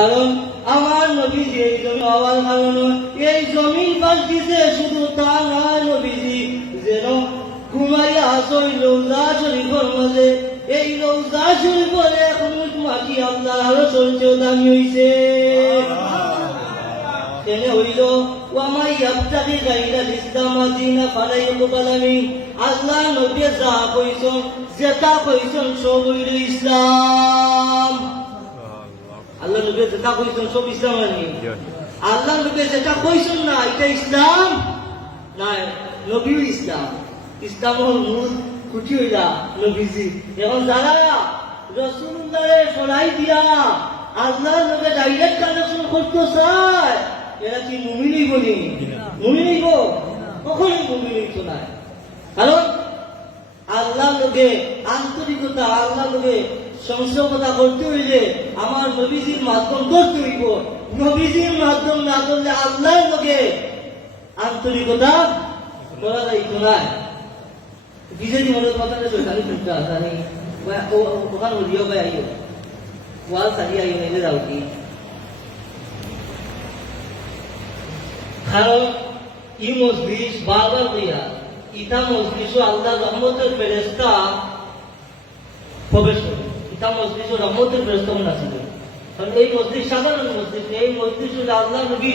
কারণ আমার নবীজি এই জমি হওয়ার কারণে এই জমিন পাল্টিছে। শুধু তা নয়, নবীজি যেন ঘুমাইয়া আসই রওজা শরীফের মাঝে, এই রওজা শরীফের এক মুঠ মাটি আল্লাহর আরো চলতেও দামি হইছে। কেন হইল? ওয়ামাই ইয়াবতাগি গায়রাল ইসলাম দীনা ফালা ইউকবালা মিন। আল্লাহ নবী যা কইছেন, যেটা কইছেন সব হইল ইসলাম। আল্লাহ নবী যেটা কইছেন সব ইসলাম নাকি? আল্লাহ নবী যেটা কইছেন না এটা ইসলাম না, নবীও ইসলাম। ইসলামের মূল খুঁটি হইলা নবীজি। এখন যারা রাসূলুল্লাহরে সরাই দিয়া আল্লাহ নবী ডাইরেক্ট কানেকশন করতে চায়, এরা কি মুমিন হইব? মুমিন হইব? কখনোই মুমিন হইত না। কারণ আল্লাহ লোকে আন্তরিকতা, আল্লাহ লোকে সংস্কৃততা করতে হইলে আমার নবীজির মাধ্যম করতে হইব। নবীজির মাধ্যম না করলে আল্লাহ লোকে আন্তরিকতা করা যাইত না। বিজেপি মনের কথাটা সরকারি শুনতে আসে ওখানে হলিও ভাই আইও ওয়াল সারি আইও এনে যাও কি। কারণ ই মজলিস বারবার দিয়া ইটা মজলিস আল্লাহ রহমতের ফেরেশতা প্রবেশ করে। ইটা মজলিস রহমতের ফেরেশতা মনে আছে। কারণ এই মজলিস সাধারণ মজলিস, এই মজলিস আল্লাহ নবী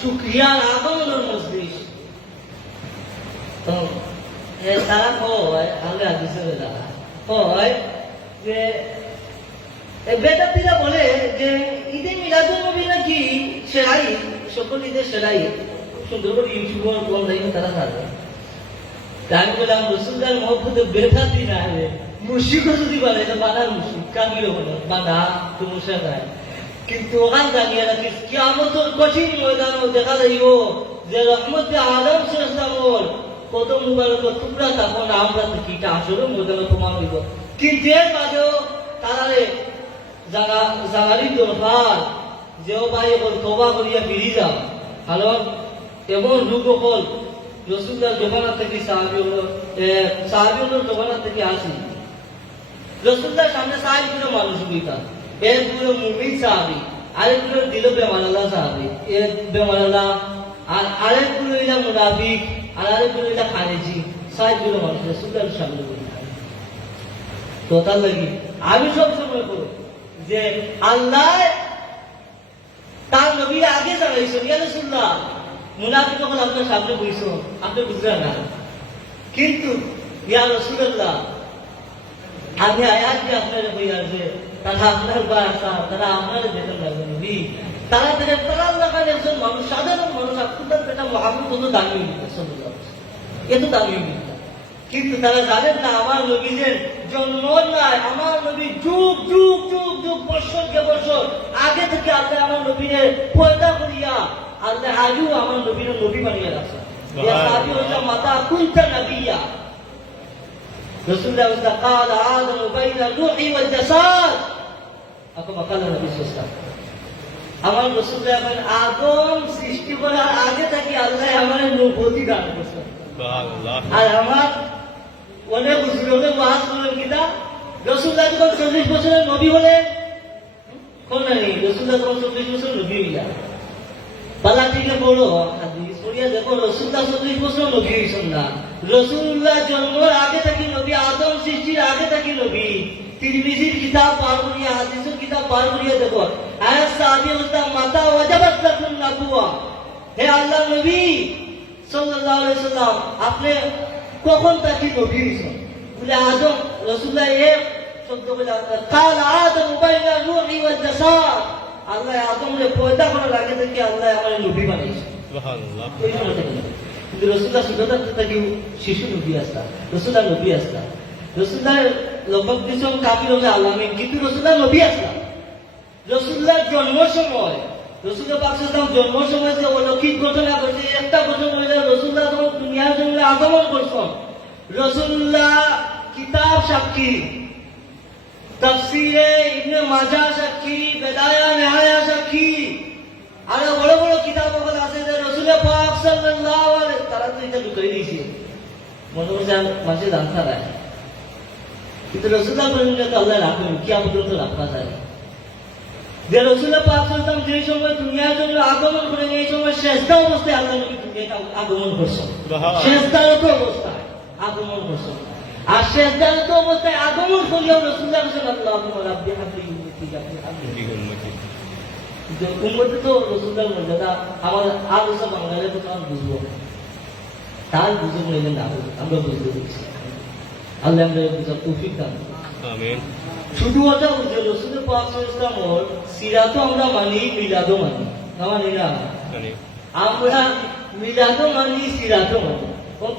শুকরিয়ার আগমনের মজলিস। তারা কয় আগে হাদিসে কয় যে বেদাতীরা বলে যে ঈদে মিলাদুন নবী নাকি সেরাই, সকল ঈদের সেরাই। সুন্দর করে ইউটিউবার কোন লাইনে তারা জানে। তাই বললাম রসুলদার মহব্বতে বেদাতি না হলে মুশরিকও যদি বলে এটা বানার মুশরিক কামিল হলো বানা তো মুশা নাই। কিন্তু ওখান জানিয়ে রাখি কিয়ামতের কঠিন ময়দানও দেখা যাইব যে রহমতে আদম শেষদামর কদম মুবারকের টুকরা তখন আমরা কিটা আসলে ময়দানে প্রমাণ হইব। কিন্তু এর মাঝেও তারারে জানারি দরকার যে ভাই এখন তওবা করিয়া ফিরি যাও। কারণ এমন রূপ হল রসুলদার জমানা থেকে সাহাবীদের জমানা থেকে আসি। রসুলদার সামনে সাহাবীগুলো মানুষ বইতাম, এরগুলো মুমিন সাহাবী, আরেকগুলো দিল বেমানাল্লাহ সাহাবী, এর বেমানাল্লাহ, আর আরেকগুলো হইলা মুনাফিক, আর আরেকগুলো হইলা খারেজি। সাহাবীগুলো মানুষ রসুলদার সামনে বইতাম। তো তার লাগি আমি সবসময় করব যে আল্লাহ তার নবীর আগে জানাইছেন ইয়া রাসূলুল্লাহ মুনাফিক যখন আপনার সামনে বইছো আপনি বুঝলেন না, কিন্তু ইয়া রাসূলুল্লাহ আমি আয়াত যে আপনার বইয়া যে তারা আপনার বাসা, তারা আপনার যেতে লাগবে নবী, তারা থেকে তারা আল্লাহর একজন মানুষ, সাধারণ মানুষ। আপনার বেটা মুহাম্মদ কত দামি সাল্লাল্লাহু আলাইহি ওয়াসাল্লাম, এত দামি। কিন্তু তারা জানেন না আমার নবীদের জন্ম নাই, আমার নবী যুগ যুগ যুগ যুগ বছর কে বছর আগে থেকে আল্লাহ আমার নবীরে পয়দা করিয়া আল্লাহ আজও আমার নবীর নবী বানিয়ে রাখছে। মাতা কুনতা নবিয়া রাসূলুল্লাহ قال آدم بين الروح والجسد أكما قال النبي صلى الله عليه وسلم। আমার রাসূলুল্লাহ আদম সৃষ্টি করার আগে থেকে আল্লাহ আমার নবুয়তি দান করেছে। আর আমার অনেক বুজুর্গকে ওয়াজ করেন কিনা রাসূলুল্লাহ যখন 40 বছরের নবী হলে কোন নাই রাসূলুল্লাহ যখন 40 বছর নবী হইয়া বালা থেকে বড় হাদিস পড়িয়া দেখো রাসূলুল্লাহ 40 বছর নবী হইছেন না। রাসূলুল্লাহ জন্মের আগে থেকে নবী, আদম সৃষ্টির আগে থেকে নবী। তিরমিজির কিতাব পার করিয়া, হাদিসের কিতাব পার করিয়া দেখো আয়াত সাহাবী বলতাম মাতা ওয়াজাবাত লাকুন নবুয়া, হে আল্লাহ নবী সাল্লাল্লাহু আলাইহি ওয়াসাল্লাম আপনি কখন তাকে নবী হইছেন? বলে আদম রাসূলুল্লাহ এক শব্দ বলে قال آدم بين الروح والجسد, আল্লাহ আদমরে পয়দা করার আগে থেকে আল্লাহ আমার নবী বানিয়েছে। সুবহানাল্লাহ। কিন্তু রাসূলুল্লাহ সুদতা থেকে শিশু নবী আসতা, রাসূলুল্লাহ নবী আসতা। রাসূলুল্লাহ লোক দিশন কাফির হলে আলামিন, কিন্তু রাসূলুল্লাহ নবী আসতা। রাসূলুল্লাহ জন্ম সময়, রাসূলুল্লাহ পাক সাল্লাল্লাহু আলাইহি জন্ম সময় যে অলৌকিক ঘটনা ঘটে, একটা ঘটনা হইল রাসূলুল্লাহ যখন দুনিয়ার জন্য আগমন করছেন, রাসূলুল্লাহ কিতাব সাক্ষী, তাফসীরে ইবনে মাজাহ সাক্ষী, বেদায়া নেহায়া সাক্ষী, আর বড় বড় কিতাব ওগুলো আছে যে রাসূল পাক সাল্লাল্লাহু আলাইহি তারা তো এটা লুকাই দিয়েছে, মনে হচ্ছে মাঝে জানতা রাখে। কিন্তু রাসূলুল্লাহ বলেন যে আল্লাহ রাখবেন, কিয়ামত পর্যন্ত রাখা যায়। যে রাসূলুল্লাহ পাক সাল্লাল্লাহু আলাইহি ওয়াসাল্লাম যে সময় দুনিয়ার জন্য আগমন করেন এই সময় সেজদা অবস্থায় আল্লাহ নবী দুনিয়াতে আগমন করছেন। সেজদারত অবস্থায় আগমন করছেন। আর সেজদারত অবস্থায় আগমন করলেও রাসূলুল্লাহ সাল্লাল্লাহু আলাইহি ওয়াসাল্লাম যে উম্মতে তো রাসূলুল্লাহর মর্যাদা আমার আর সব বাঙালি তো কারণ বুঝবো তার বুঝে নিলে না আমরা বুঝতে দিচ্ছি। আল্লাহ আমরা বুঝার তৌফিক দান আমিন। শুধু ওটা বুঝে রাসূল পাক সাল্লাল্লাহু আলাইহি ওয়াসাল্লামের সিরাতও আমরা মানি, মিলাদও মানি, মানি না? আমরা মিলাদও মানি, সিরাতও মানি।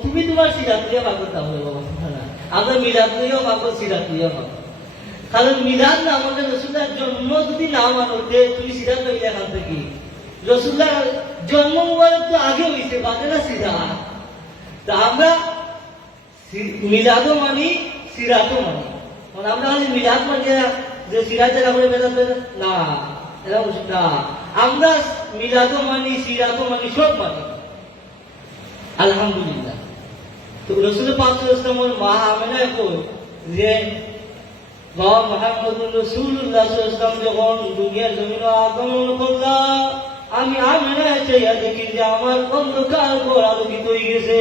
তুমি তোমার সিরাত নিয়ে ভাগবত তাহলে বাবা না, আমরা মিলাদ নিয়েও ভাগবত, সিরাত নিয়েও ভাগবত। কারণ মিলাদ না আমাদের রাসূলের জন্ম যদি না মানো তুমি সিরাত হইলে এখান থেকে রাসূলের জন্ম মুবারক তো আগে হইছে, বাদে না সিরাত। তা আমরা মিলাদও মানি, সিরাতও মানি। মানে আমরা খালি মিলাদ মানি যে সিরাতের আমরা বেদাত না, এরা না। আমরা মিলাদও মানি, সিরাতও মানি, সব মানি আলহামদুলিল্লাহ। তো রাসূল পাক সাল্লাল্লাহু আলাইহি ওয়াসাল্লামের মা আমেনা কই যে বাবা মুহাম্মদুর রাসূলুল্লাহ সাল্লাল্লাহু আলাইহি ওয়াসাল্লাম যখন দুনিয়ার জমিনে আগমন করলা আমি আমেনা চাইয়া দেখি যে আমার অন্ধকার ঘর আলোকিত হয়ে গেছে।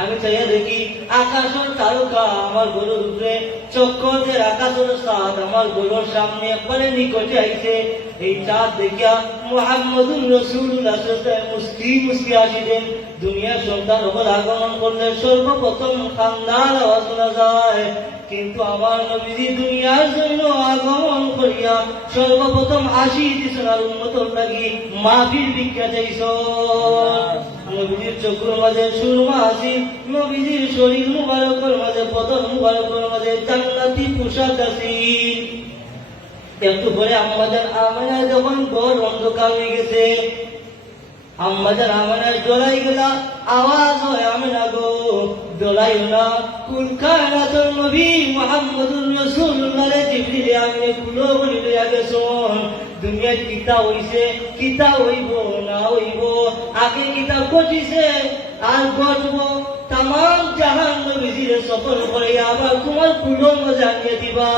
আমি চাইয়া দেখি আকাশের তারকা আমার গরুর উপরে চক্করের আকাশের চাঁদ আমার গরুর সামনে একবারে নিকটে আইছে। এই চাঁদ দেখিয়া মুহাম্মদুর রাসূলুল্লাহ সাল্লাল্লাহু আলাইহি ওয়াসাল্লাম মুস্কি মুস্কি আসিলেন। দুনিয়ার সন্তান হল আগমন করলে সর্বপ্রথম খান্দার আওয়াজ শোনা যায়, কিন্তু আমার নবীজি দুনিয়ার জন্য আগমন করিয়া সর্বপ্রথম আসি দিছেন আর উম্মতের লাগি মাফির ভিক্ষা চাইছেন। নবীজির চোখের মাঝে সুরমা আসি, নবীজির শরীর মুবারকের মাঝে বদন মুবারকের মাঝে জান্নাতি পোশাক আসি। একটু পরে আম্মাজান আমেনা যখন ঘর অন্ধকার হয়ে গেছে, আম্মাজান আমেনা জ্বলাই গেলা, আওয়াজ হয় আমেনা গো জ্বলাইও না, কুল কায়নাতুল নবী মুহাম্মদুর রাসূলুল্লাহ জিবরিল আমিনে কুলো বলি লইয়া গেছন। দুনিয়ার কিতা হইছে, কিতা হইব না হইব, আগে কিতা ঘটিছে আর ঘটব, তাম জাহান নবীজির সফর করে আবার তোমার কুলো জানিয়ে দিবা।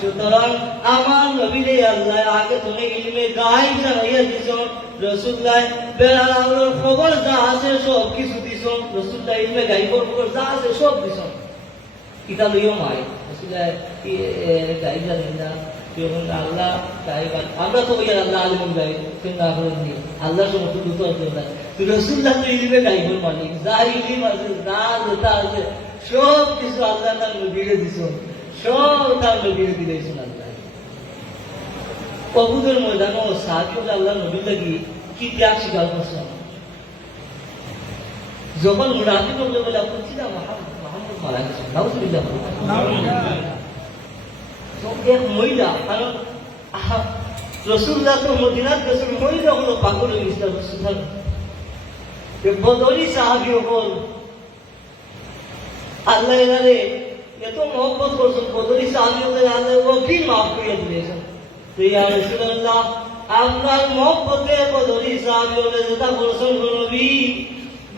সুতরাং আমার নবীরে আল্লাহ আগে তুমি ইলমে গায়ব জানাইয়া দিছেন। রাসূলুল্লাহ বেলাল আমলের খবর যা আছে সব কিছু দিছেন। রাসূলুল্লাহ ইলমে গায়বের খবর যা আছে সব দিছেন। কিতা লইও মাই রাসূলুল্লাহ গায়ব জানেন না, আল্লাহ গায়ব। আমরা তো বলি আল্লাহ আলিমুল গায়ব, কিন্তু আপনি আল্লাহ সমস্ত দুটো না। রাসূলুল্লাহ তো ইলমে গায়বের মালিক, যার ইলম আছে, যার যেটা আছে সব কিছু আল্লাহ তার নবীরে দিছেন, সব তার নবীরে দিয়েছেন আল্লাহ। কবুদের ময়দান ও সাহায্য আল্লাহ নবীর লাগি কি ত্যাগ স্বীকার করছেন। যখন মুনাফিক বলে আপনি না মুহাম্মদ মারা গেছেন, নাউজুবিল্লাহ, এক মহিলা, কারণ রাসূলুল্লাহ তো মদিনাত গেছেন, মহিলা হলো পাগল হয়ে গেছিল। রাসূলুল্লাহ বদরি সাহাবী হল আল্লাহ এনারে এত মহব্বত করছেন, বদরি সাহাবী হলে আল্লাহ ওকে মাফ করে দিয়েছেন। তো ইয়া রাসূলুল্লাহ আপনার মহব্বতে বদরি সাহাবী হলে যেটা বলছেন নবী,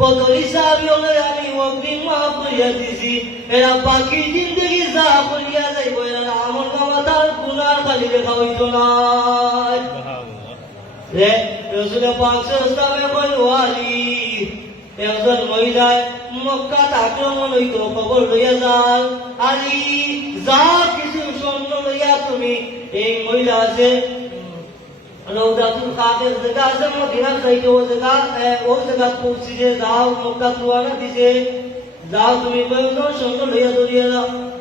বদরি সাহাবী হলে আমি ওকে মাফ করিয়া দিছি, এরা বাকি জিন্দগি যা করিয়া যাইব এরা আমল নামা তার গুনাহ খালি লেখা হইত না। রাসূল পাক সাল্লাল্লাহু আলাইহি ওয়াসাল্লাম একজন মহিলায় মক্কাত আক্রমণ হইত, খবর লইয়া যান আলী যা কিছু স্বর্ণ লইয়া তুমি এই মহিলা আছে রওদাতুল কাদের জায়গা আছে মদিনা যাইতে, ও জায়গা পৌঁছিছে, যাও মক্কা তুয়ারা দিছে, যাও তুমি স্বর্ণ লইয়া ধরিয়া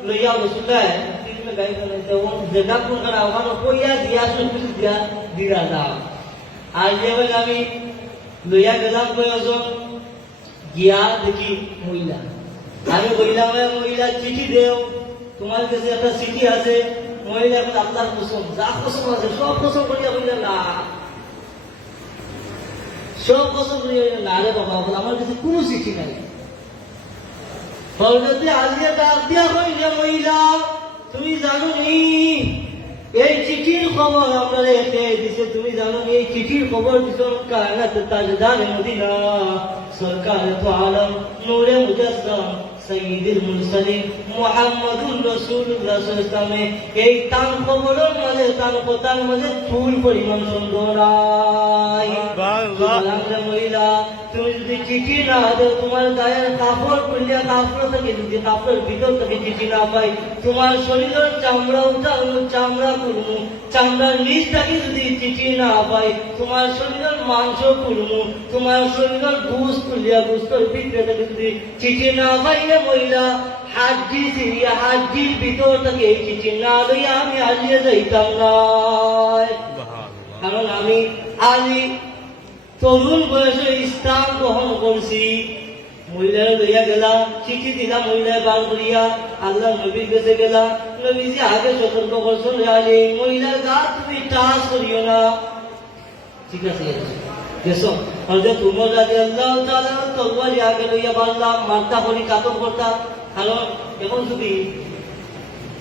লইয়া রাসূলুল্লাহ তিনমে গাই বলেছে ও জায়গা কোন করা ওখানে কইয়া দিয়া সব কিছু দিয়া দিরা দাও। আর যেভাবে আমি লইয়া গেলাম কয়েকজন গিয়া দেখি মহিলা, আমি বললাম মহিলা চিঠি দেও, তোমার কাছে একটা চিঠি আছে। মহিলা এখন আপনার কসম, যা কসম আছে সব কসম করিয়া বললেন না, সব কসম করিয়া না রে বাবা, আমার কাছে কোনো চিঠি নাই। হযরত আলিয়া ডাক দিয়া কইলেন মহিলা তুমি জানো নি এই চিঠির খবর আমরা রেখে দিছে, তুমি জানো এই চিঠির খবর দিছেন কায়নাত তাজদার মদিনা সরকার তো আলম নূরে মুজাসসাম সাইয়্যিদুল মুরসালিন মুহাম্মাদুর রাসূলুল্লাহ সাল্লাল্লাহু আলাইহি ওয়াসাল্লামে এই তান খবরের মাঝে তান কথার মাঝে ফুল পরিমাণ সুন্দর নাই। সুবহানাল্লাহ। মহিলা তুমি যদি চিঠি না দাও, তোমার গায়ের কাপড় খুললে কাপড় থেকে যদি কাপড়ের ভিতর থেকে চিঠি না পাই, তোমার শরীরের চামড়া উঠানো চামড়া খুলমু, চামড়ার নিচ থেকে যদি চিঠি না পাই, তোমার শরীরের মাংস খুলমু, তোমার শরীরের গোশ খুলিয়া গোস্তর ভিতরে থেকে যদি চিঠি না পাইলে মহিলা হাড্ডি সিরিয়া হাড্ডির ভিতর থেকে এই চিঠি না লইয়া আমি হারিয়ে যাইতাম না। কারণ আমি আলী তরুণ বয়সে ইসলাম গ্রহণ করছি। মহিলারা লইয়া গেলা, চিঠি দিলাম মহিলায় বার করিয়া আল্লাহ নবীর কাছে গেলা। নবীজি আগে সতর্ক করছেন, আলী মহিলার গা তুমি টাচ করিও না। ঠিক আছে গেছো। হযরত উমর রাদিয়াল্লাহু তাআলা তরবারি আগে লইয়া বাড়লাম, মারতা করি কাতর করতাম। কারণ এখন যদি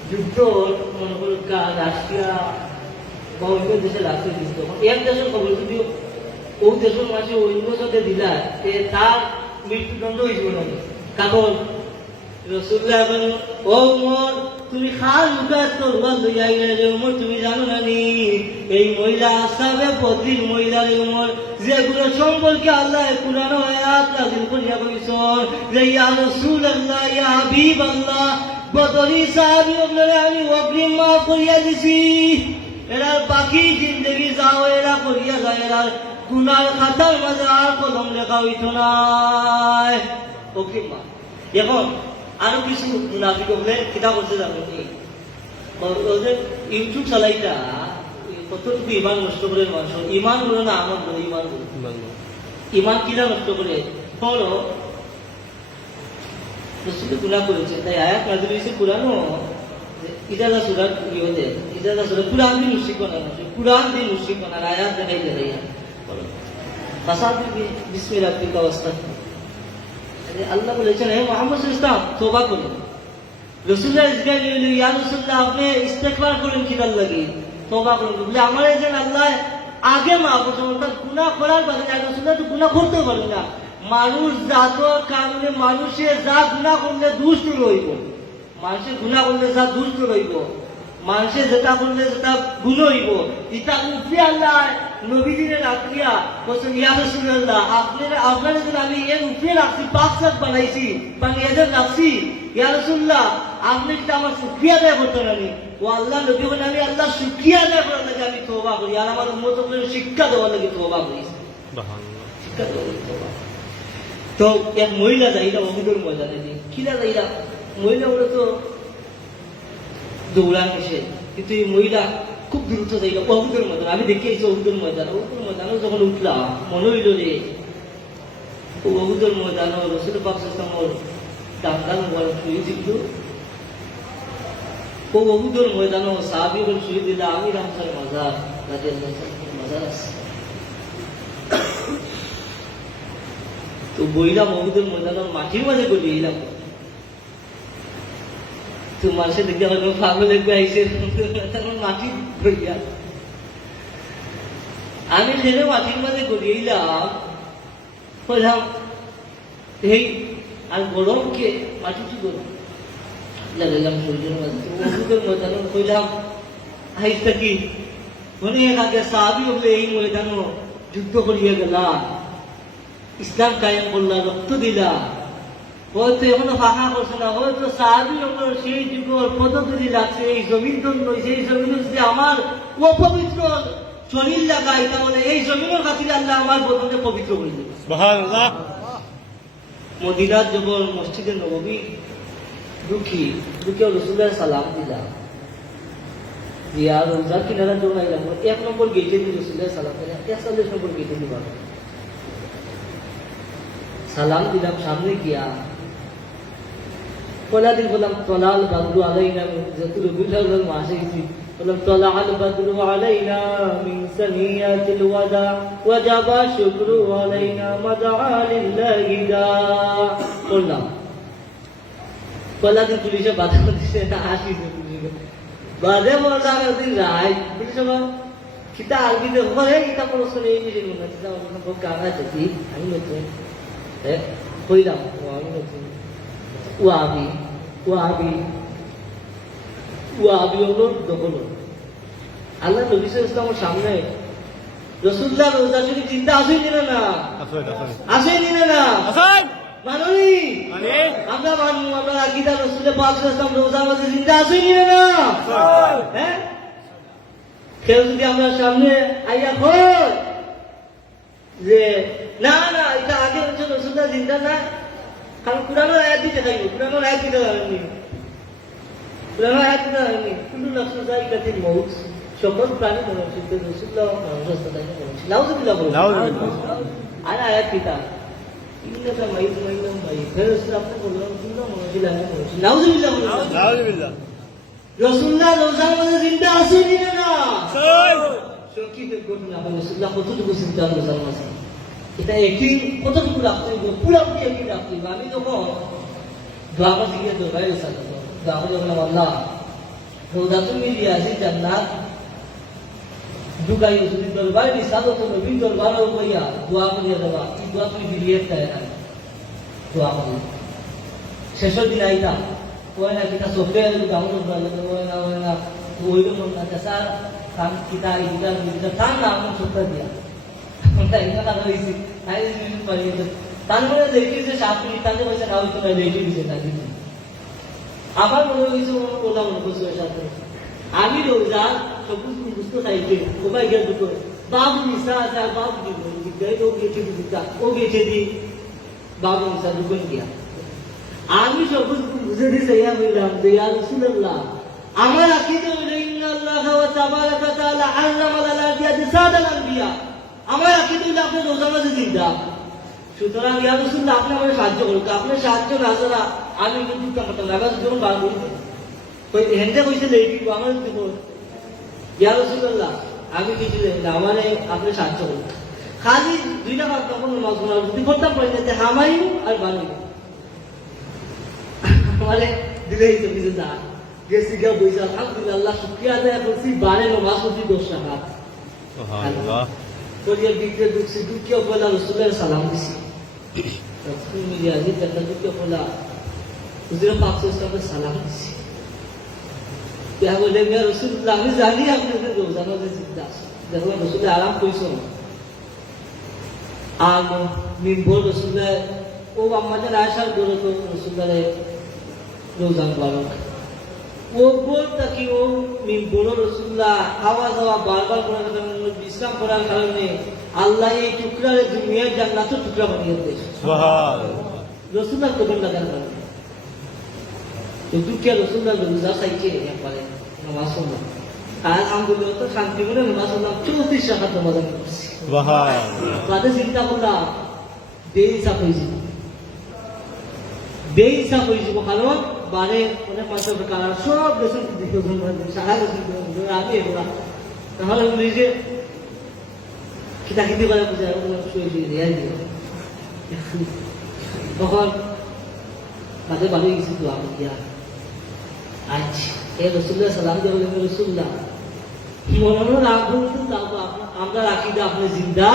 যুদ্ধ মনে করো রাশিয়া বা অন্য দেশের রাষ্ট্রীয় যুদ্ধ, এক দেশের খবর যদি ওই দেশের মাঝে অন্য সাথে দিলা তার মৃত্যুদণ্ড হয়েছিল না। কারণ রাসূলুল্লাহ বলেন, ও উমর তুমি খাল লুকা তরবারি লইয়া আইলে রে উমর, তুমি জানো না নি এই মহিলা আসহাবে বদরির মহিলা রে উমর, যেগুলো সম্পর্কে আল্লাহ কুরআন আয়াত নাযিল করিয়া কইছেন যে ইয়া রাসূলুল্লাহ ইয়া হাবিবাল্লাহ বদরি সাহাবী আপনারা আমি অগ্রিম মাফ করিয়া দিছি। এরা বাকি জিন্দগি যাও এরা করিয়া যায়, এরা গুনার খাতার মাঝে আর কলম লেখা হইতো না। অগ্রিম মাফ। এখন আরো কিছু মুনাফিক হলে কিতাব করতে জানো নি, ওদের ইউটিউব চালাইটা কতটুকু ইমান নষ্ট করে মানুষ, ইমান গুলো না আমার ইমান ইমান কিনা নষ্ট করে হলো রসুল গুণা করেছে। তাই আয়াত নাযিল হয়েছে কুরআনও ইজাজা সূরার ইয়েতে ইজাজা সূরা কুরআন দিয়ে মুশরিক বানানো, কুরআন দিয়ে মুশরিক বানানো আয়াত দেখাই দেয়। বলো ফাসাদু বিসমিল্লাহ ফিল ওয়াস্তাগফির। আল্লাহ বলেছেন হে মুহাম্মদ সাল্লাল্লাহু আলাইহি ওয়াসাল্লাম তওবা করুন। রাসূলুল্লাহ ইসগাইল ইয়া রাসূলুল্লাহ আপনি ইস্তিগফার করেন কিদার লাগি, তওবা করুন বলে আমার এই যে আল্লাহ আগে মাফ করছেন, অর্থাৎ গুনাহ করার বাদে রাসূলুল্লাহ তো গুনাহ করতে পারেন না। মানুষ জাতর কারণে মানুষের যা গুনাহ করলে দুষ্ট রইব, মানুষের গুনাহ করলে যা দুষ্ট রইব, মানুষের যেটা করলে যেটা গুণ হইব, এটা উপরে আল্লাহ নবীজিরে রাখিয়া বলছেন ইয়া রাসূলুল্লাহ আপনারা যদি আমি এর উপরে রাখছি পাকসাত বানাইছি বানিয়ে রাখছি, ইয়া রাসূলুল্লাহ আপনি কি আমার শুকরিয়া আদায় করতেন? আমি ও আল্লাহ নবী বলে আমি আল্লাহ শুকরিয়া আদায় করার লাগে আমি তওবা করি, আর আমার উম্মতকে শিক্ষা দেওয়ার লাগে তওবা করি, শিক্ষা দেওয়ার লাগে তওবা। তো এক মহিলা যাইলা অহুদের ময়দানে কিলা যাইলা, মহিলা বলে তো দৌড়ান এসে, কিন্তু এই মহিলা খুব দ্রুত যাইলা অহুদের ময়দান। আমি দেখিয়েছি অহুদের ময়দানে যখন উঠলাম মনে হইল রে অহুদের ময়দান রসুল পাক সাল্লাল্লাহু আলাইহি ওয়াসাল্লাম ডাঙ্গাল মোবারক শুয়ে দিল। ও অহুদের ময়দান সাহাবীগণ শুয়ে দিলা, আমি রামসার মাজার রাদিয়াল্লাহু তাআলা মাজার আছে। তো বইলাম অহুদের ময়দানের মাটির মাঝে গলিয়েলাম। তো মানুষের দেখতে হয়তো পাগল দেখবে আইসে মাটি গড়িয়া, আমি ছেলে মাটির মাঝে গড়িয়েলাম বললাম এই আর গরমকে মাটি কি গরম লাগাইলাম শরীরের মাঝে। ওষুধের ময়দান কইলাম আইসটা কি অনেক আগে সাহাবী হলে এই ময়দানও যুদ্ধ করিয়া গেলা, ইসলাম কায়েম করলা, রক্ত দিলা, হয়তো এখনো ফাঁকা করছে না, হয়তো সাহাবী হলো সেই যুগের পদগুলি লাগছে এই জমিন জন্য, সেই জমিন যদি আমার অপবিত্র শরীর লাগাই তাহলে এই জমিনের খাতিরে আল্লাহ আমার বদনকে পবিত্র করে দেবে। সুবহানাল্লাহ। মদিনার যখন মসজিদে নববী ঢুকি রাসূলুল্লাহ সালাম দিলাম, দিয়া রোজার কিনারা জড়াইলাম, 1 নম্বর গেটে দিয়ে রাসূলুল্লাহ সালাম দিলাম, 41 নম্বর গেটে দিবা সালাম দিলাম। সামনে গিয়া পয়লা দিন বললাম তলাল বাদরু আলাইনা যত রবিউল মাসে বললাম তলাল বাদরু আলাইনা মিন সানিয়াতিল ওয়াদা ওয়াজাবা শুকরু আলাইনা মাদআ লিল্লাহি দা বললাম। পয়লা দিন পুলিশে বাধা দিছে না, আসি বাদে বললাম দিন রায় পুলিশে কিতা আলবিতে বলে কিতা প্রশ্ন এই জিনিস মনে হচ্ছে আমার কাগজ আছে আমি নতুন কইলাম আমি নতুন ওয়াবি ওয়াবি ওয়াবি হলো দখল। আল্লাহ নবী ইসলামের সামনে রসুল্লাহ রোজা শরীফ চিন্তা আসেনি না আসেনি না মাননি আমরা মানবো আমরা আকিদা রসুলের পাক ইসলাম রোজা মাঝে চিন্তা আসেনি না হ্যাঁ কেউ যদি আমরা সামনে আইয়া হয় যে না না এটা আগে হচ্ছে রসুল্লাহ চিন্তা না কারণ পুরানো আয়াত দিতে থাকবে পুরানো আয়াত দিতে পারেননি পুরানো আয়াত দিতে পারেননি কিন্তু রসুল্লাহ ইকাতির মৌত সকল প্রাণী মনোচিত রসুল্লাহ মানুষস্থানে মনোচিত লাউজুবিল্লাহ বলুন আর আয়াত পিতা ইন্নাকা মাইত মাইনাম ভাই ফেরেশতা আপনি বললেন কিন্তু মনোচিত আমি মনোচিত লাউজুবিল্লাহ বলুন লাউজুবিল্লাহ রসুল্লাহ রোজার মধ্যে চিন্তা আসেনি না সংক্ষিপ্ত ঘটনা রসুল্লাহ কতটুকু চিন্তা রোজার মাঝে এটা একই কতটুকু রাখতে হবে পুরোপুরি একই রাখতে হবে। আমি যখন দোয়াবা শিখে দোয়াই সাথে দোয়াবা যখন আল্লাহ রোজা তুমি দিয়াছি জান্নাত দুগাই যদি দরবার নিসাদত নবীন দরবার হইয়া দোয়া করিয়া দেওয়া এই দোয়া তুমি বিলিয়ে দেয় না দোয়া করি শেষের দিন আইতা ওই না কিতা সফরে দাউদ ওই না ওই মন না স্যার কাম কিতা ইদা তার নাম সত্য দিয়া আমরা এটা কথা হইছি তাই জিনিস পারিয়ে তারপরে দেখিছে সাপনি তাতে পয়সা খাওয়া হইতো না লেখি দিছে না দিতে আমার মনে হয়েছে ওলা মনে করছে সাথে আমি রোজা সবুজ বুঝতে চাইছি সবাই গিয়ে দুটো বাবু নিশা আছে আর বাবু ও গেছে দিতা ও গেছে দি বাবু নিশা দুটো গিয়া আমি সবুজ বুঝে দিতে ইয়া বললাম যে ইয়া রাসূলুল্লাহ আমার আকীদা হলো ইন্নাল্লাহ ওয়া তাবারাকা তাআলা আল্লামা লানা বিয়াদি সাদাল আনবিয়া আমার আকীদা হলো আপনি রোজা মাঝে জিন্দা সুতরাং ইয়া রাসূলুল্লাহ আপনি আমাকে সাহায্য করুন আপনার সাহায্য না ছাড়া আমি কিন্তু করতে না বাস যখন বার করি কই হেন্ডে কইছে লেখি আমার দিব ইয়া রাসূলুল্লাহ আমি কিছু না আমারে আপনি সাহায্য করুন খালি দুইটা কাজ তখন নামাজ পড়া যদি করতাম পড়তে হামাই আর বানি আমারে দিলেই তো কিছু দা গেছি গা বইসা আলহামদুলিল্লাহ শুকরিয়া আদায় করছি বারে নামাজ পড়ছি 10 রাকাত সুবহানাল্লাহ করিয়া বিক্রে দুঃখী দুঃখী বলা রাসূলের সালাম দিছি রাসূল মিলিয়া যে তার দুঃখী বলা হুজুর পাক সাল্লাল্লাহু সালাম দিছি ইয়া বলে ইয়া রাসূলুল্লাহ আমি জানি আপনাদের রোজা মাঝে চিন্তা আছে যখন রাসূল আরাম কইছো আর মিনবর রাসূলের ও আমাদের আয়েশার বলে তো রাসূলের রোজা মুবারক ও বলতা কি ও মিনবর রাসূলুল্লাহ খাওয়া দাওয়া বারবার করার কারণে বিশ্রাম করার কারণে আল্লাহ এই টুকরারে দুনিয়ার জান্নাতের টুকরা বানিয়ে দিয়েছে সুবহানাল্লাহ রাসূলুল্লাহ কদম লাগার কারণে এই দুঃখে রাসূলুল্লাহ রোজা চাইছে একবারে নামাজ পড়া আর আলহামদুলিল্লাহ তো শান্তি করে নামাজ পড়লাম 34 রাকাত নামাজ পড়ছি সুবহানাল্লাহ তাদের চিন্তা করলাম বেহিসাব হয়েছে কারণ বারে অনেক মানুষের কারণ সব দেশের দিকে সারা দেশের আমি এগুলা তাহলে নিজে খিতাখিতি করে বুঝে শুয়ে দিয়ে রেয়াই দিল তখন তাদের বাড়ি গেছি তো আমি গিয়া আচ্ছা এ রসুল্লাহ সালাম দিয়ে বলে রসুল্লাহ মনে মনে রাখুন আমরা রাখি যে আপনি জিন্দা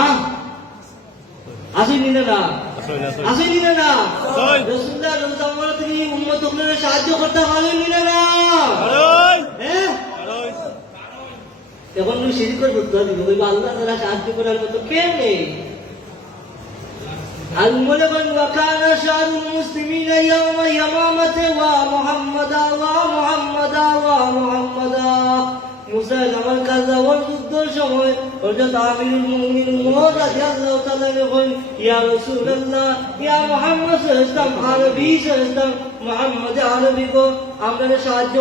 আসেনি না আসেনি না রাসূলুল্লাহ রোজা মুবারক তিনি উম্মত আপনারা সাহায্য করতে পারেননি না হ্যাঁ এখন তুমি শিরক করতে দিবে ওই আল্লাহ তাআলা সাহায্য করার মতো কে নেই আর মনে করেন ওয়াকানা শারুল মুসলিমিনা ইয়াওমা ইয়ামামাতে ওয়া মুহাম্মাদা মুসা জামাল কাযাওয়ার যুদ্ধের সময় হযরত আমিরুল মুমিনিন ওমর রাদিয়াল্লাহু তাআলা বলেন ইয়া রাসূলুল্লাহ ইয়া মুহাম্মদ সাল্লাল্লাহু আরবি সাল্লাল্লাহু মুহাম্মদ আরবি কো আপনারা সাহায্য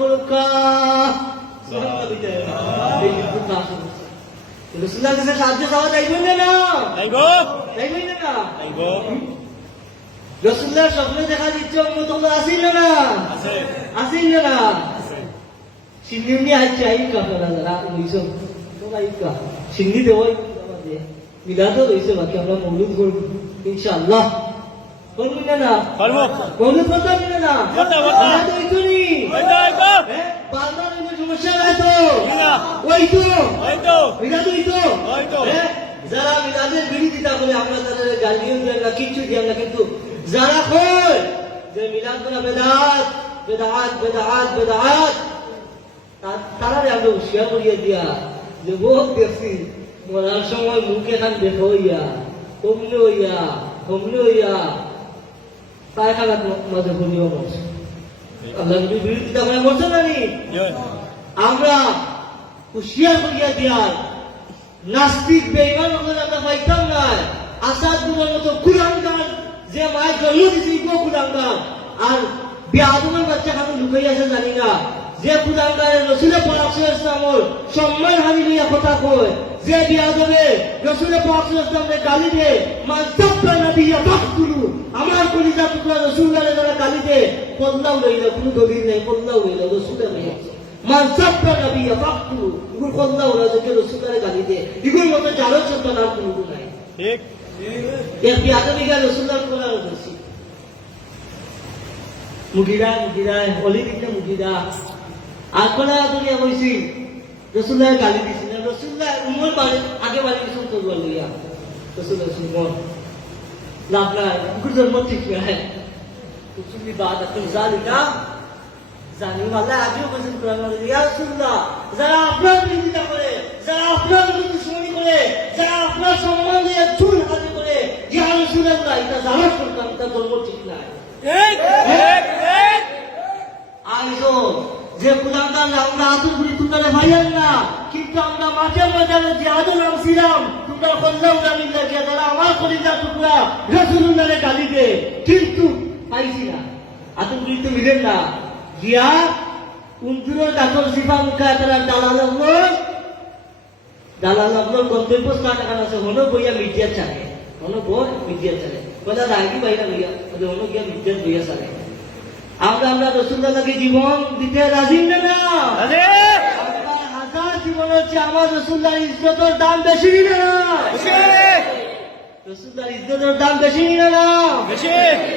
করুক সুবহানাল্লাহ এই যুদ্ধ আসে রাসূলুল্লাহর কাছে সাহায্য চাওয়া যাইবে না রাসূলুল্লাহর স্বপ্নে দেখা দিচ্ছে উম্মত আসিল না সিন্নি আইছে আইকা ফেলা ওইসো তো আইকা সিন্নি দেওয়াই আমাদের মিলাদও রয়েছে বাকি আমরা মৌলুদ করব ইনশাআল্লাহ করব না মৌলুদ করতাম না তো ইতুনি বারবার সমস্যা নাই তো যারা মিলাদের বিরোধিতা করে আমরা তাদের গার্ডিয়ান দেন না কিচ্ছু দেন না কিন্তু যারা হয় যে মিলাদ করা বেদাত বেদাত বেদাত বেদাত তারা আমরা হুঁশিয়ার করিয়া দিয়া যে বহুত দেখছি মরার সময় মুখে খান দেখো হইয়া কমলে হইয়া পায়খানার মাঝে করিয়া মরছে। আল্লাহ নবীর বিরোধিতা করে মরছে না নি? আমরা হুঁশিয়ার করিয়া দিয়ার নাস্তিক বেঈমান হলে আমরা পাইতাম না। আসাদ গুলোর মতো কুলাঙ্গার যে মায়ের জন্ম দিয়েছে ইগো কুলাঙ্গার আর বেআদমের বাচ্চা খানো লুকাই আছে জানি না। যে কুলাঙ্গারের রসুলের পরামর্শ ইসলামর সম্মান হানি লইয়া কথা কয়, যে বেআদমে রসুলের পরামর্শ ইসলামকে গালি দে মানসাবটা নবী ইয়াতাকুলু আমার কলিজা টুকরা রসুলকে যারা গালি দে পল্লাও লইলা কোনো দলিল নাই, পল্লাও লইলা রসুলের লইয়া মানসাবটা নবী ইয়াতাকুলু ইগুর পল্লাও লইলা যে রসুলের গালি দে ইগুর মতো যারো সন্তান আর কোনো নাই। ঠিক এর বেআদমিকা রসুলের কোরআন বলছি মুগিরায় অলিদিকে মুগিরা আকলা দুনিয়া কইছি রসুল্লাহ গালি দিছিল রসুল্লাহ উমর বাড়ি আগে বাড়ি কিছু করবার লইয়া রসুল্লাহ সুমন লাভ নাই জন্ম ঠিক নাই তুমি বাদ আপনি জালিকা জানি আল্লাহ আগেও বলছেন কোরআন ইয়া রাসূলুল্লাহ যারা আপনার বিরোধিতা করে, যারা আপনার বিরুদ্ধে দুশমনি করে, যারা আপনার সম্মান নিয়ে চুল হাতে করে ইয়া রাসূলুল্লাহ এটা যারা করতাম তার জন্ম ঠিক নাই। আইজো যে কুলাঙ্গার আমরা আতুর করি তোমরা ভাইয়ান না, কিন্তু আমরা মাঠে ময়দানে জিহাদে নামছিলাম তোমরা কল্লাউ নামিন লাগিয়া তারা আমার কলিজা টুকরা রাসূলুল্লাহরে গালি দে কিন্তু পাইছি না। আতুর করি তো মিলেন না গিয়া উনজুরের ডাক্তার সিফা মুখা তারা দালাল গন্তব্য স্থান এখানে আছে হনো বইয়া মিডিয়া চালে হনো বই মিডিয়া চালে বলে রাগি বাইরা লইয়া বলে হনো গিয়া মিডিয়া বইয়া চালে আমরা রসুল্লাহকে জীবন দিতে রাজি না হাজার জীবন হচ্ছে আমার রসুল্লাহর ইজ্জতের দাম বেশি না রসুল্লাহর ইজ্জতের দাম বেশি না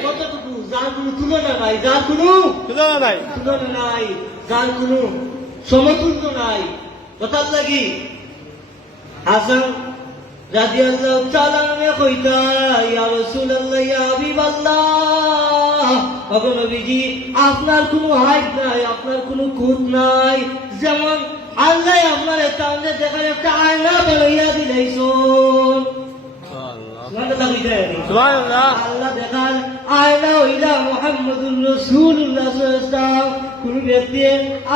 কতটুকু যার কোনো তুলনা নাই, যার কোনো তুলনা নাই, যার কোনো সমতুল্য নাই। কথার লাগি হাসান রাদিয়াল্লাহু তাআলা আনহু কইতা ইয়া রাসূলুল্লাহ ইয়া হাবিবাল্লাহ ওগো নবীজি আপনার কোনো হাইট নাই, আপনার কোনো খুঁত নাই, যেমন আল্লাহ আপনার সামনে দেখার একটা আয়না বানাইয়া দিলাইছেন। আল্লাহ দেখার আয়না হইলা মুহাম্মদুর রাসূলুল্লাহ সাল্লাল্লাহু আলাইহি ওয়াসাল্লাম। কোন ব্যক্তি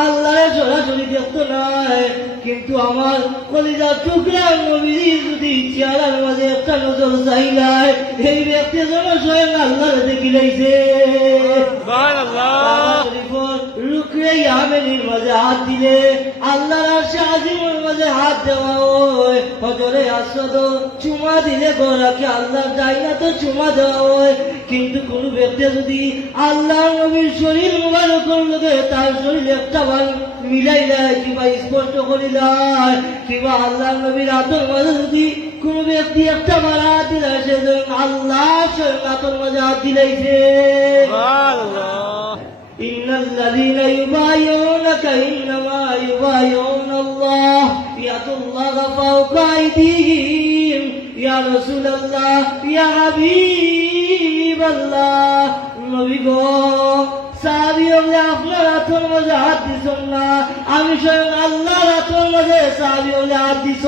আল্লাহর সরাসরি দেখতো নাই, কিন্তু আমার কলিজার টুকরা নবীজি যদি চেহারার মাঝে একটা নজর চাইলাই এই ব্যক্তি যেন স্বয়ং আল্লাহর দেখিলাইছে। রুকরে ইয়ামেনির মাঝে হাত দিলে আল্লাহর আরশে আজিমের মাঝে হাত দেওয়া হয়, হজরে আসদ চুমা দিলে গোরাকে আল্লাহর জায়গাতে চুমা দেওয়া হয়। কিন্তু কোন ব্যক্তি যদি আল্লাহ নবীর শরীর মুবারকের লগে তার শরীর একটা বার মিলাই দেয় কিংবা স্পষ্ট করে দেয় কিংবা আল্লাহ নবীর হাতের মাঝে যদি কোন ব্যক্তি একটা বার হাত দিলে সে আল্লাহ হাতের মাঝে হাত দিলাইছে। ইন্নাল্লাযীনা ইউবাইউনাকা ইন্নামা ইউবাইউনাল্লাহ ইয়াদুল্লাহি ফাওকা আইদিহিম ইয়া রাসূলুল্লাহ ইয়া হাবিবাল্লাহ। নবী গো সাহাবী হলে আপনার হাতের মাঝে হাত দিছেন না, আমি স্বয়ং আল্লাহর হাতের মাঝে সাহাবী হলে হাত দিছ।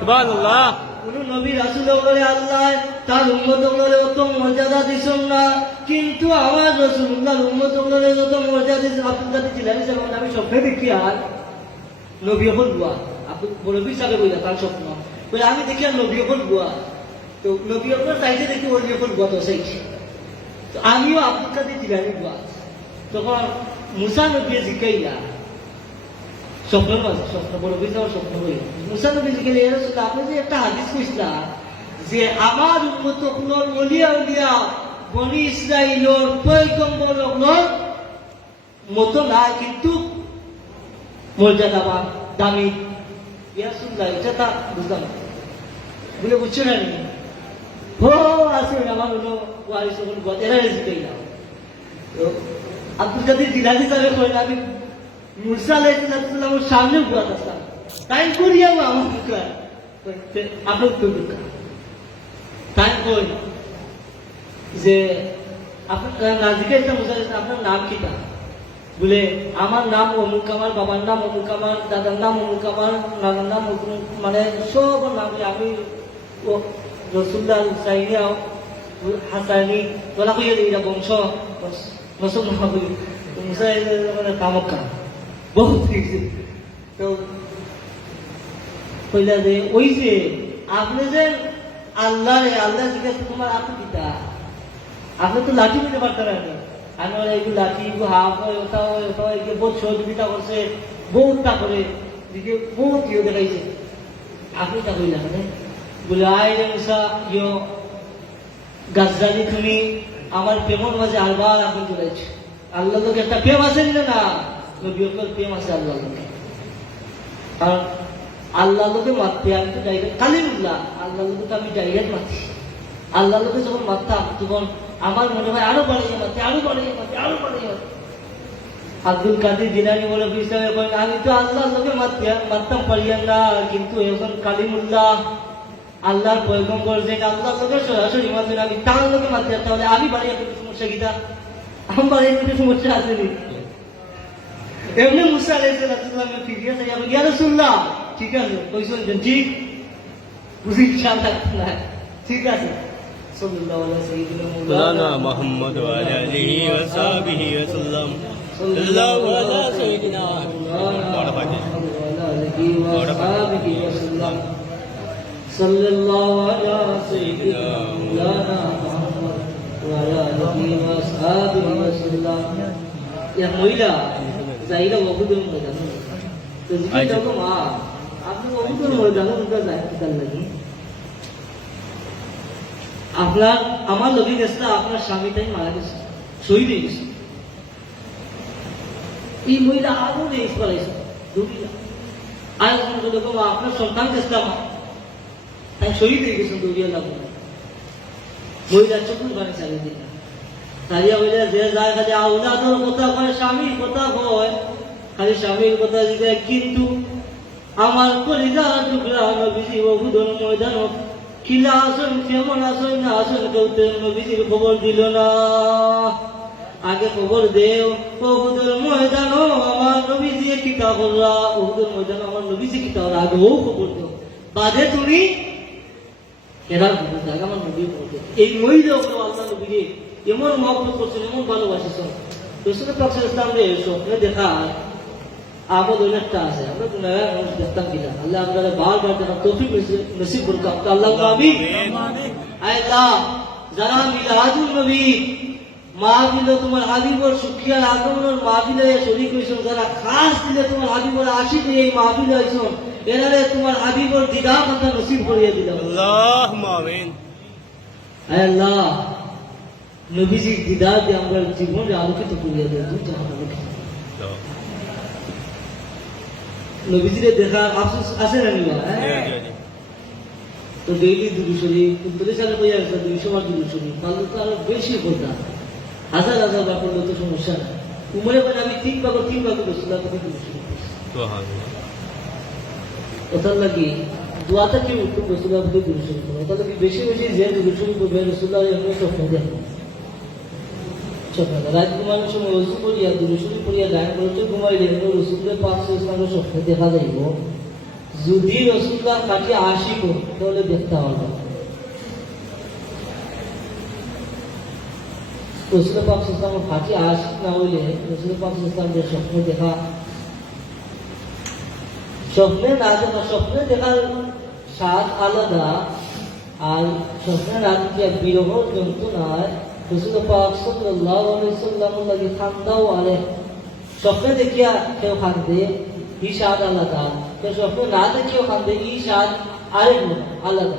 সুবহানাল্লাহ। কোন নবী রাসূল হলে আল্লাহ তার উম্মত হলে অত মর্যাদা দিছেন না, কিন্তু আমার রাসূলুল্লাহর উম্মত হলে যত মর্যাদা দিছেন আপনার ছিলেন। আমি স্বপ্নে দেখি আর নবী হল বুয়া আপনি নবী সাহেব বইলা তার স্বপ্ন বলে আমি দেখি আর নবী হল বুয়া, তো নবী আপনার চাইতে দেখি ওই হল বুয়া তো চাইছে। আমিও আপনার কাছে জিলানি বুয়া। তখন মুসা নবী জিকাইলা স্বপ্নের মাঝে স্বপ্ন বড় যাওয়ার স্বপ্ন হইল মুসা নবী জিকাইলা ইয়া রাসূলুল্লাহ আপনি যে একটা হাদিস কইছিলা যে আমার উম্মত হলোর ওলিয়া উলিয়া বনি ইসরাইলের পয়গম্বর হলোর মতো না, কিন্তু মর্যাদাবান দামি। ইয়া রাসূলুল্লাহ এটা তা বুঝলাম বলে বুঝছো না নি হো আছে আমার হলো ওয়ারিস হল গতেরা জিকাইলা। তো আব্দুল কাদের জিলানী সাহেব কইলেন আমি মুসা আলাইহিস সালামের সামনে বুয়া আসতাম তাই করিয়াও আমার বুকা। আপনার তো বুকা তাই কই যে আপনার নাজিকে একটা বোঝা যাচ্ছে আপনার নাম কিটা বলে আমার নাম অমুক, আমার বাবার নাম অমুক, আমার দাদার নাম অমুক, আমার নানার নাম অমুক, মানে সব নাম আমি রসুল্লাহ হুসাইনি হাসানি বলা কইয়া দিই এটা বংশ নসব না বলি মুসাই মানে কামকা বহুত কিছু তো কইলা যে ওই যে আপনি যে আল্লাহ জিজ্ঞাসা তোমার আপনি কিতা আপনি তো লাঠি নিতে পারতেন না আমি এইগুলো লাঠি হাফ হয় ওটা হয় ওটা হয় বহুত সহযোগিতা করছে বহুত তা করে দিকে বহুত ইয়ে দেখাইছে আপনি তা কইলা মানে বলে আয় মুসা ইয় গাজ্জালি তুমি আমার প্রেমর মাঝে আলবার আপনি চলেছ আল্লাহ লোক একটা প্রেম আছেন না নবী প্রেম আছে আল্লাহ লোকে কারণ আল্লাহ লোকে মারতে আমি তো ডাইরেক্ট কালিমুল্লাহ আল্লাহ লোকে তো আমি ডাইরেক্ট মারছি আল্লাহ লোকে যখন মারতাম তখন আমার মনে হয় আরো বাড়িয়ে মারতে আরো বাড়িয়ে মারতে আরো বাড়িয়ে মারতে আব্দুল কাদের জিলানী বলে বুঝতে আমি তো আল্লাহ লোকে মারতাম পারিয়া না কিন্তু এখন কালিমুল্লাহ আল্লাহর পয়গম্বর যে আল্লাহ লোকে সরাসরি মারতেন আমি তার লোকে মারতে তাহলে আমি বাড়িয়ে পেতে সমস্যা কিটা আমার বাড়িয়ে পেতে সমস্যা আসেনি এমনি মুসা আলাইহিস সালাম ফিরিয়ে যাই আমি ইয়া রাসূলুল্লাহ ঠিক আছে কইছেন ঠিক বুঝি খেয়াল রাখতে না ঠিক আছে সাল্লাল্লাহু আলাইহি সাইয়্যিদিনা মাওলানা মুহাম্মদ ওয়া আলা আলিহি ওয়া সাহবিহি ওয়া সাল্লাম সাল্লাল্লাহু আলা সাইয়্যিদিনা মাওলানা ওয়া আলা আলিহি ওয়া সাহবিহি ওয়া সাল্লাম সাল্লাল্লাহু আলা সাইয়্যিদিনা মাওলানা মুহাম্মদ ওয়া আলা আলিহি ওয়া সাহবিহি ওয়া সাল্লাম ইয়া মহিলা যাইরা ওহুদের ময়দান তো জিজ্ঞাসা করো মা আপনি ওহুদের ময়দানে উঠে যায় কিতাল লাগি আপনার আমার লোকে গেছে আপনার স্বামীটাই মারা গেছে শহীদ হয়ে গেছে এই মহিলা আরো রেস করাইছে দৌড়িয়া আর দেখো আপনার সন্তান গেছে আমার তাই শহীদ হয়ে গেছে দৌড়িয়া লাগবে মহিলা চকুর ঘরে চালিয়ে দিল তারিয়া হইলে যে যায় খালি আউলাদর কথা কয় স্বামীর কথা কয় খালি স্বামীর কথা জিজ্ঞাসা কিন্তু আমার কলিজার টুকরা নবীজি ওহুদের ময়দান কিলা আসন কেমন আসন না আসন কেউ নবীজির খবর দিল না আগে খবর দেও ওহুদের ময়দান আমার নবীজি কিতা করলা ওহুদের ময়দান আমার নবীজি কিতা করলা আগে ও খবর দেও বাদে তুমি এরা খবর দেয় আমার নবী খবর দেয় এই মহিলা আল্লাহ নবীকে এমন মহব্বত করছেন এমন ভালোবাসেছেন রসুল পাক সাল্লাল্লাহু আলাইহি ওয়াসাল্লাম স্বপ্নে দেখা আমল অনেকটা আছে আমরা গুনাহগার মানুষ দেখতাম কিনা আল্লাহ আমাদের বারবার দেখা তৌফিক নসিব করুক আল্লাহ আমিন আল্লাহ যারা মিলাদুন নবী মাহফিল তোমার হাবিবর সুখিয়ার আগমনের মাহফিলে শরীক হইছেন যারা খাস দিলে তোমার হাবিবর আশিক এই মাহফিলে হইছেন এরারে তোমার হাবিবর দিদার কথা নসিব করিয়ে দিল আল্লাহুম্মা আমিন আল্লাহ নবীজির দিদার দিয়ে আমরা জীবনে আলোকিত করিয়া দেয় দুই জাহান আলোকিত নবীজিরে দেখার আফসোস আছে না নিবা তো ডেইলি দুরূদ শরীফ 39 সালে কইয়া আছে 200 বার দুরূদ শরীফ তাহলে তো আরো বেশি করতাম হাজার হাজার বার করলে তো সমস্যা না উমরে বলে আমি 3 বার করছিলাম তুমি দুরূদ শরীফ ওটার লাগি দোয়াটা কি উত্তম রাসূলুল্লাহ দুরূদ শরীফ ওটার লাগি বেশি বেশি যে দুরূদ শরীফ পড়বে রাসূলুল্লাহ এমনি স্বপ্ন দেন রাজকুমার সময় রসুল পড়িয়া দুরূদ পড়িয়া গান করতে ঘুমাইলে রসুলের পাক সাল্লাল্লাহু স্বপ্নে দেখা যাইব যদি রসুল্লাহ কাছে আশিক তাহলে দেখতে হবে রসুল পাক সাল্লাল্লাহু কাছে আশিক না হইলে রসুল পাক সাল্লাল্লাহু স্বপ্ন দেখা স্বপ্নে না দেখা স্বপ্নে দেখার স্বাদ আলাদা আর স্বপ্নে না দেখিয়া বিরহ যন্ত্রণায় রসুল পাক সাল্লাল্লাহু আলাইহি ওয়াসাল্লাম লাগি খান্দাও আলে স্বপ্নে দেখিয়া কেউ খান্দে এই স্বাদ আলাদা কেউ স্বপ্নে না দেখিয়াও খান্দে এই স্বাদ আরেক আলাদা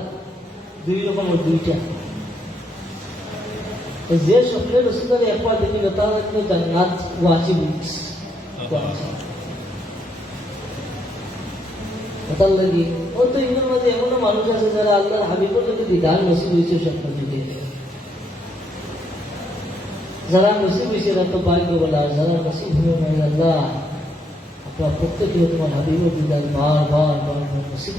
দুই রকমের দুইটা যে স্বপ্নে রসুলের একবার দেখিল তার জান্নাত ওয়াজিব ওটার লাগি ও তো এগুলোর মধ্যে এমনও মানুষ আছে যারা আল্লাহর হাবিবের যদি বিধান নসিব হয়েছে স্বপ্ন দিতে যারা নসিব হয়েছে এরা তো ভাগ্য বলা যারা নসিব হয়ে নাই আল্লাহ আপনার প্রত্যেকে তোমার হাবিবের বিধান বার নসিব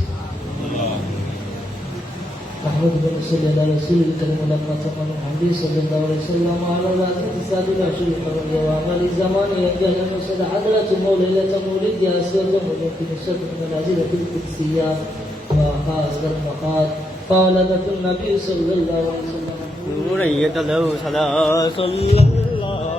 محمود بن صلى الله عليه وسلم لما ختم محمد صلى الله عليه وسلم على رأس سعد العشر القمر وعمل الزمان ينجل المسجد حضرة مولدة مولد ياسر وممكن الشرط من العزيزة القدسية وهذا المقال قال لك النبي صلى الله عليه وسلم نورا يتلو صلاة صلى الله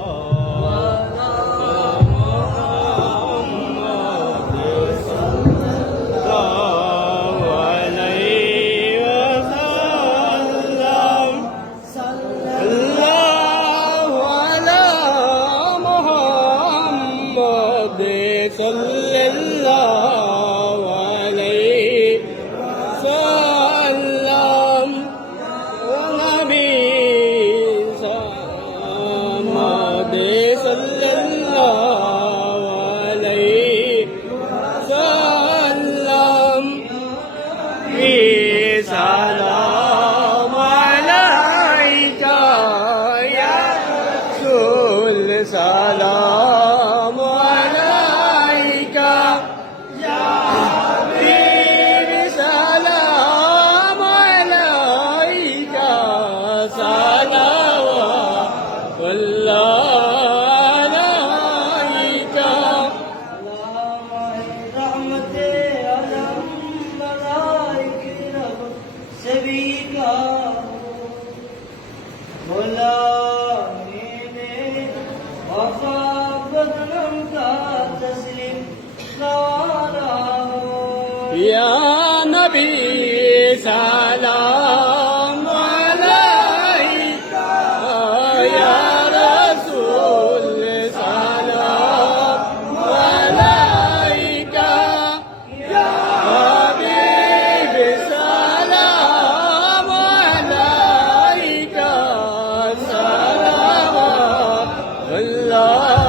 سلام عليك يا حبيبي سلام عليك صلوات الله عليك رحمتي على الملائكة سبيك مولا يا نبي سلام عليك يا رسول سلام عليك يا حبيب سلام عليك صلوات الله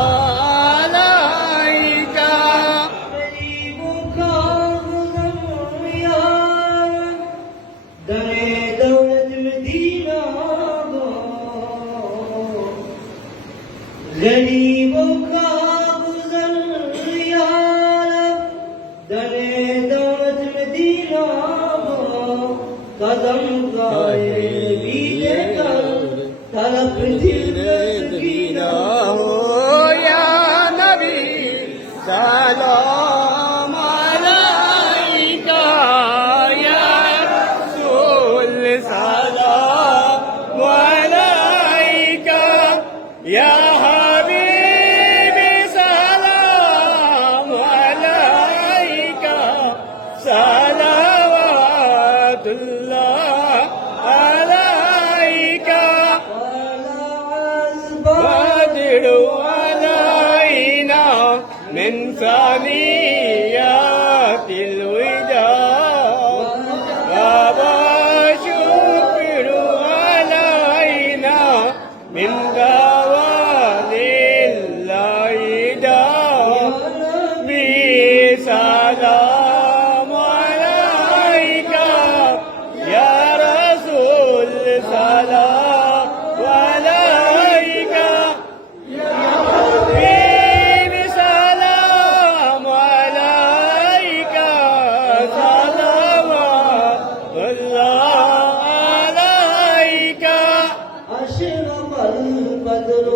गरीबों का गुजर यार दने दौलत में दीना कदम गाए बीते कर तलप दिल दीना हो या नबी सलाम अलैका या रसूल सलाम अलैका या صلوات الله عليك بدر علينا من ثنيات الوداع وبشر علينا من دوال العداء بسلام سلام عليك يا حبيبي سلام عليك صلوات الله عليك أشرق البدر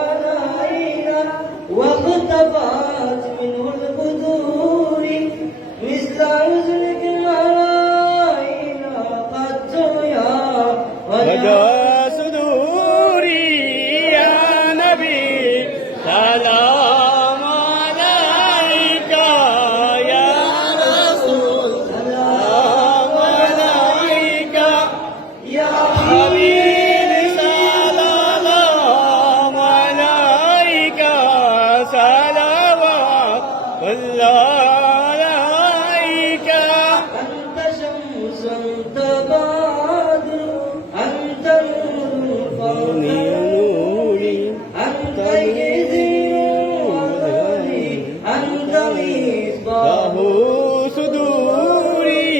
علينا واقتبت منه البدور مثل عزلك علينا قد يا وجا صدوري يا نبي سلام عليك يا رسول سلام عليك يا حبيبي سلام عليك صلوات الله عليك أنت شمس تبادر أنت نوري أنت يزيني أنت مصباح صدوري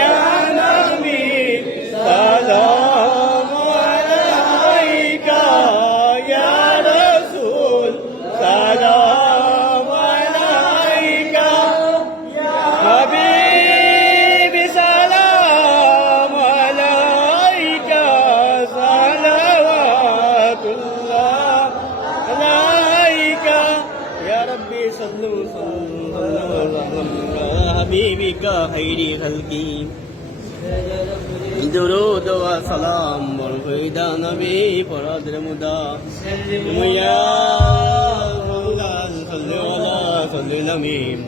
يا نبي سلام عليك يا رسول سلام عليك يا حبيبي سلام عليك حبيبك خير خلقي درود وسلام برفيدا نبي فراد المدى يا مولانا صل على صل الأمين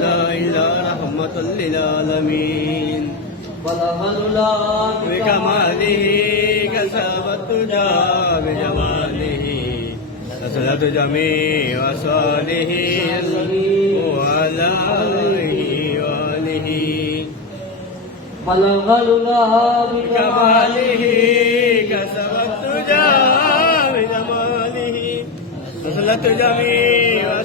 لا إله رحمة للعالمين بلغ العلا بكماله كسب الدجى بجماله أسلت جميع أصاله وعلى آله وآله بلغ العلا بكماله كسب الدجى بجماله أسلت جميع